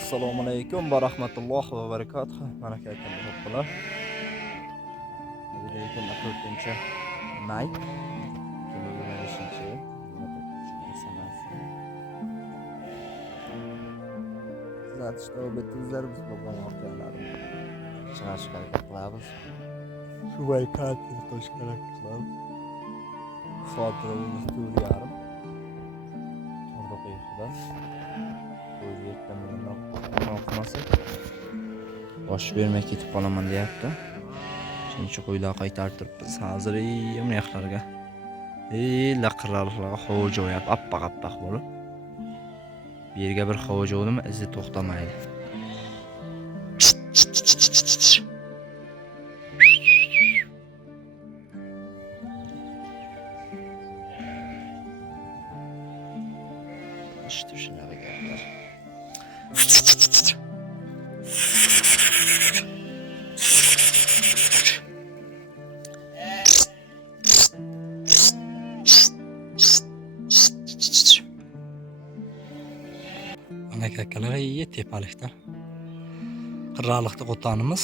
Assalomu alaykum va rahmatullohi va barakatuh. Mana kaykanda to'plar. Lekin 4-may 2025-yil sanasi. Kuzatishda o'bitizlarimiz bo'lgan voqealarni chiqarishga harakat qilamiz. Shu kaykanda to'shqalar qilamiz. Xotiramiz to'g'ri. Orada qo'yiblar. Bosh bermay ketib qolaman deyapti. Shuning uchun qo'ylar qaytarib turibmiz. Hozir yemliqlarga. Laqirlarga xo'ja o'yab appak bo'lib. Bu yerga bir xo'ja o'ldimi, izi to'xtamaydi. İşte şunlara geldiler. Ana kakalar iyi tepalikda. Qirraliqda qo'tanimiz.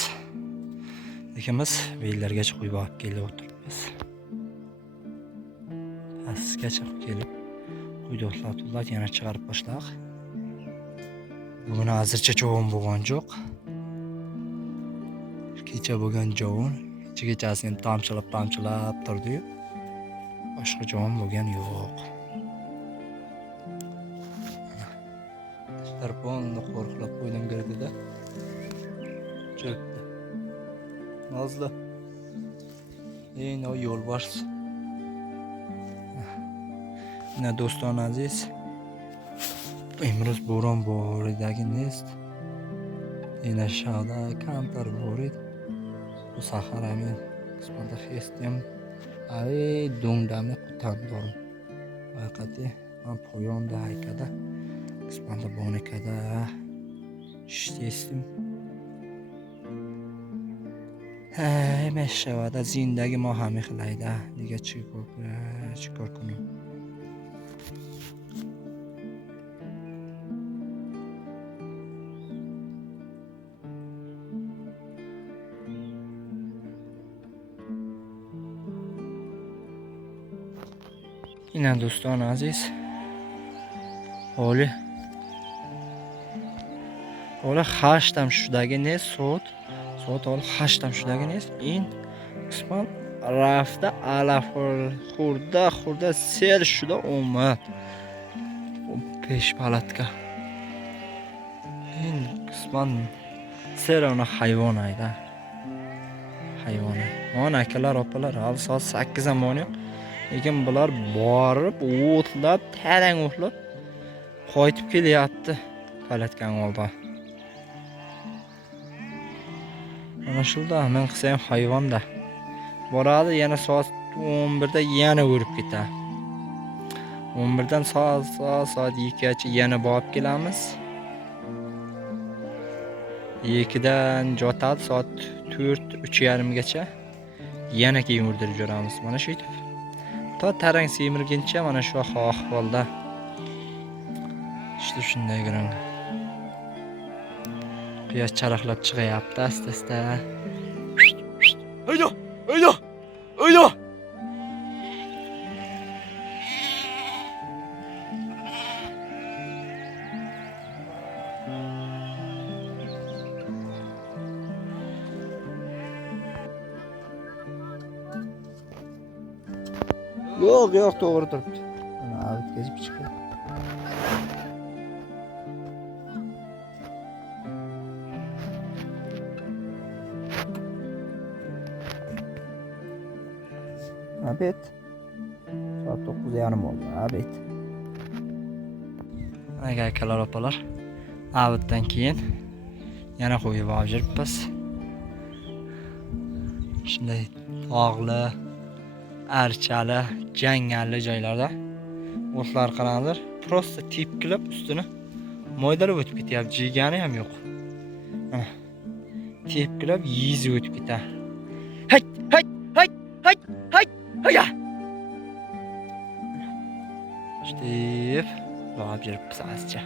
Ikimiz bellarga qo'yib olib kelib o'tiribmiz. Pastgacha kelib Uydoqlar yana chiqarib boshlaq. Bugun hozircha jovon bo'lgan yo'q. Kecha bo'lgan jovon, kechasini tomchilab turdi. Boshqa jovon bo'lgan yo'q. Tarponni qo'rqlab qo'ydim girdida. Cho'kdi. Nazlı. O yo'lbars. Yine do'stona aziz. Imroz bo'ron bor edagi nest. Yine aşağıda kamtar bor edi. Bu saharami qismanda xestim. Ay dongdami qutandorim. Vaqati men poyonda haykada qismanda bonikada ishtistim. Meshavada zindagi mohami qilayda. Nega chikor kunum. Yine do'stona aziz. Holi 8 shudagi ne soat 8 shudagi ne in qisman rafta alafur xurda sel shuda omad. Pesh palatka. In qisman serona hayvon ayda. Hayvon. Mana akalar opalar hali soat 8 zamoni. Lekin bular borib, o'tlab, tarang o'tlab qaytib kelyapti palatkan oldi. Mana shunda men qilsam hayvonda. Boradi, yana soat 11da yana o'rib ketadi. 11dan soat 2gacha yana borib kelamiz. 2dan jotadi soat 4:30gacha yana keyin o'rdirib yuramiz. Mana shu etib. Ta tarang semirguncha mana shu ahvolda. İşte shunday garang. Quyosh charaqlab chiqyapti asta-asta. Oydo! Yo'q, to'g'ri turibdi. Mana avtga chiqib. Abet. Saat 9:30 oldu. Abet. Mana akalar opalar. Abetdan keyin yana qo'yib olibmiz. Shunday tog'li, archali, jangalli joylarda o'tlar qaranglar, prosta tepkilab ustini moydalab o'tib ketyapti. Jigani ham yo'q. Mana tepkilab yezib o'tib ketadi. Hay! Haya! İşte, bağıb jiribmiz azca.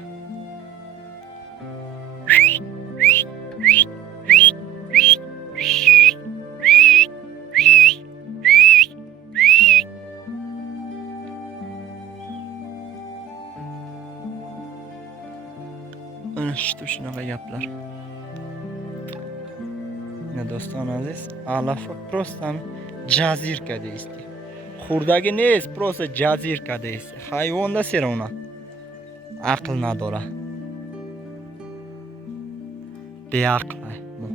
Ana işte shunaqa gaplar. Ne doston aziz, alafa просто jazirka deysiz. Xurdagi nes просто jazirka deysiz. Hayvonda sera ona. Aql nadora. Beaql bu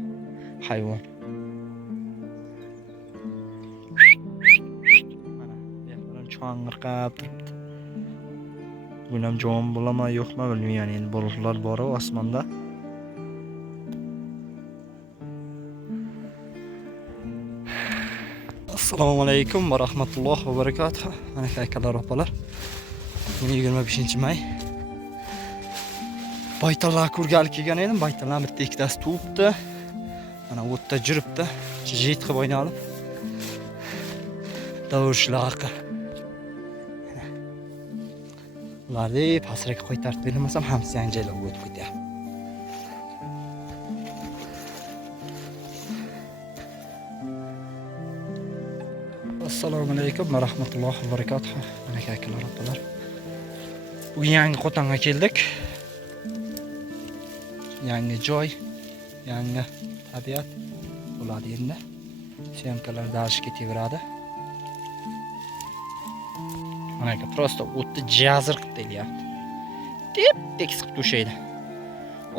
hayvon. Mana beqaran cho'ng'irqab turibdi. Bugun jon bo'laman yo'qmi bilmayman, endi bulutlar bor osmonda. Assalomu alaykum va rahmatullohi va barakatuh. Mana akalar opalar. Bugun 25-may. Baytallar kurgal kelgan edim. Baytallar bitta ikkitasi tuvibdi. Mana u yerda juribdi. Jit qilib o'ynalib. Davurishlarga. Ularni pastroqqa qo'ytarib bermasam, hamsi yangilar o'tib ketyapti. Assalomu alaykum va rahmatullohi va barakatuh. Mana akalar opalar. Bugun yangi Qo'tonga keldik. Yangi joy, yangi tabiat bo'ladi endi. Syomkalar dash ketaveradi. Mana aka просто o'tni jazir qilib telyapti. Tep-tekis qilib to'shaydi.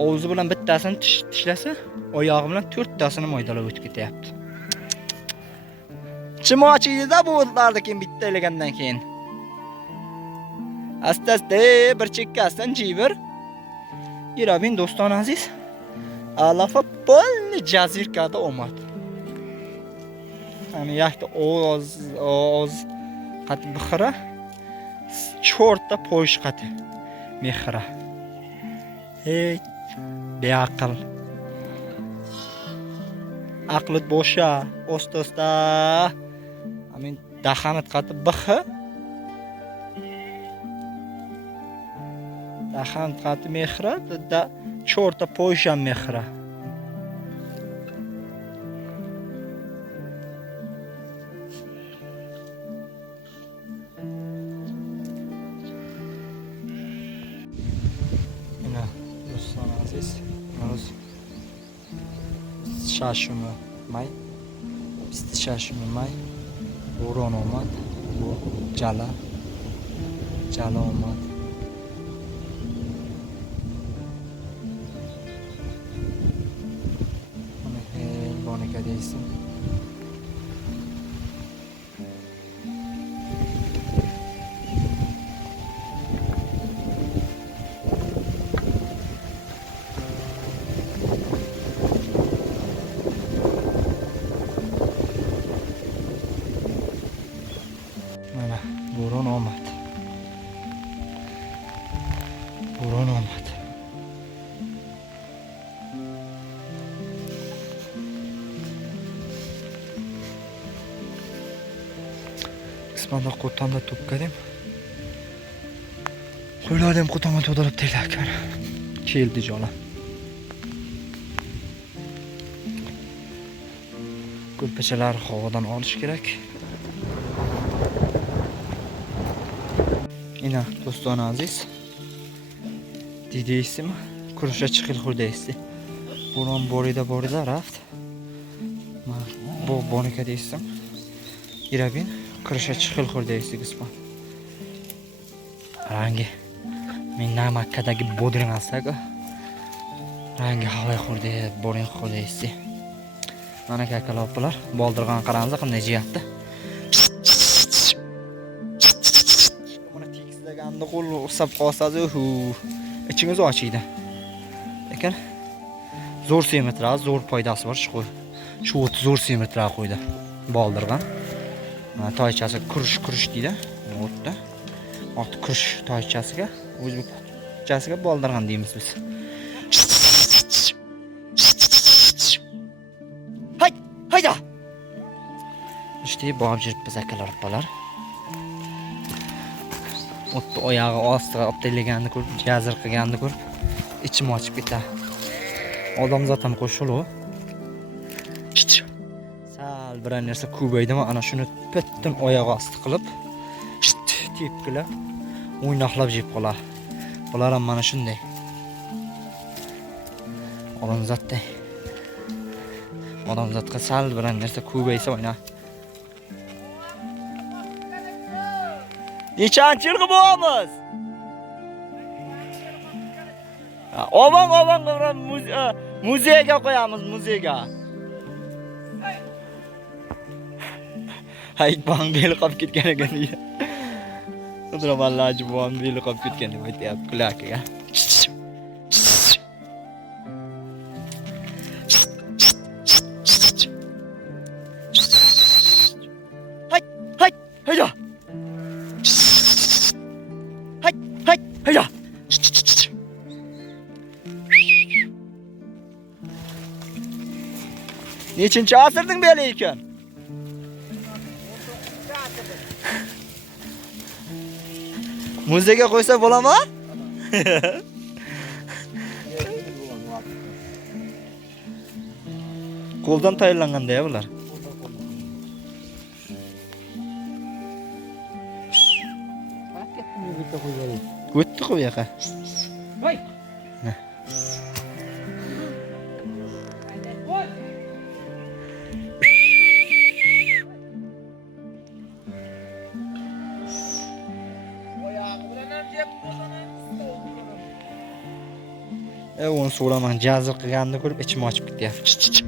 O'zi bilan bittasini tishlasa, oyog'i bilan 4 tasini moydalab o'tib ketyapti. Chimochiyda bu o'tlarni keyin bitta elegandan keyin. Asta-asta bir chekkasidan jibir. Irabin do'ston aziz. Alafa polni jazirkada omad. Hani yakda oz qat bixira. Chorta po'sh qati. Mehra. Hey, beaql. Aqlit bo'sha, osta-osta. Amin daxanat qati bixi. Daxanat qati mehra, da chorta po'sha mehra. Shashimi may, bisti shashimi may, bo'ron omad, bu jala omad. Mana bonika deysin. Mana bo'ron omad. Bo'ron omad. Ismanda Qo'tonda to'pkadim. Qo'ylarim Qo'tonga to'dalib teglar. Keldi jola. Ko'rpachalar havodan olish kerak. Ina do'stona aziz. Deysizmi? Kurusha chiqil xurdaysiz. Bo'ron borida raft. Bu bonika deysiz. Irabin kurusha chiqil xurdaysiz qisman. Rangi men Makkadagi bodring asaga. Rangi havoy xurday, bo'rin xurdaysiz. Mana kakalopalar, boldirgan qarangiz qanday jiyapti. Endi qo'l usab qolsangiz, ichingiz ochiydi. Lekin zo'r semetraj, zo'r foydasi bor shu qo'y. Shu o'ti zo'r semetraj qo'ydi. Boldirgan. Mana toychasi kurush deydi. O'tda. Ot kurush toychasiga, o'zbekchasiga boldirgan deymiz biz. Hayda. İşte bo'g'ib jiribmiz akalar opalar. O'tni oyog'i ostiga olib tashlaganini ko'rib, jazir qilganini ko'rib, ichim ochib ketadi. Odamzod ham qo'shilib. Sal bir narsa ko'paydimi, ana shuni pittin oyog'i osti qilib, tepkilab, o'ynoqlab jeb qoladi. Bular ham mana shunday. odamzodday. Odamzodga sal bir narsa ko'paysa o'yna. Nechanchi yil bo'lamiz? Obang muzeyga qo'yamiz, muzeyga. Hay bang beli qolib ketgan ekan. Udramallaji bang beli qolib ketgan deb aytayapti kulakiga. Hayda. Hayda. Nechinchi asrning beli ekan? Muzeyga qo'ysa bo'ladimi? Qo'ldan tayyorlanganda-ya bular. O'tdi bu yoqqa. Voy. Onu so'raman, jazir qilganini ko'rib ichim ochib ketyapti.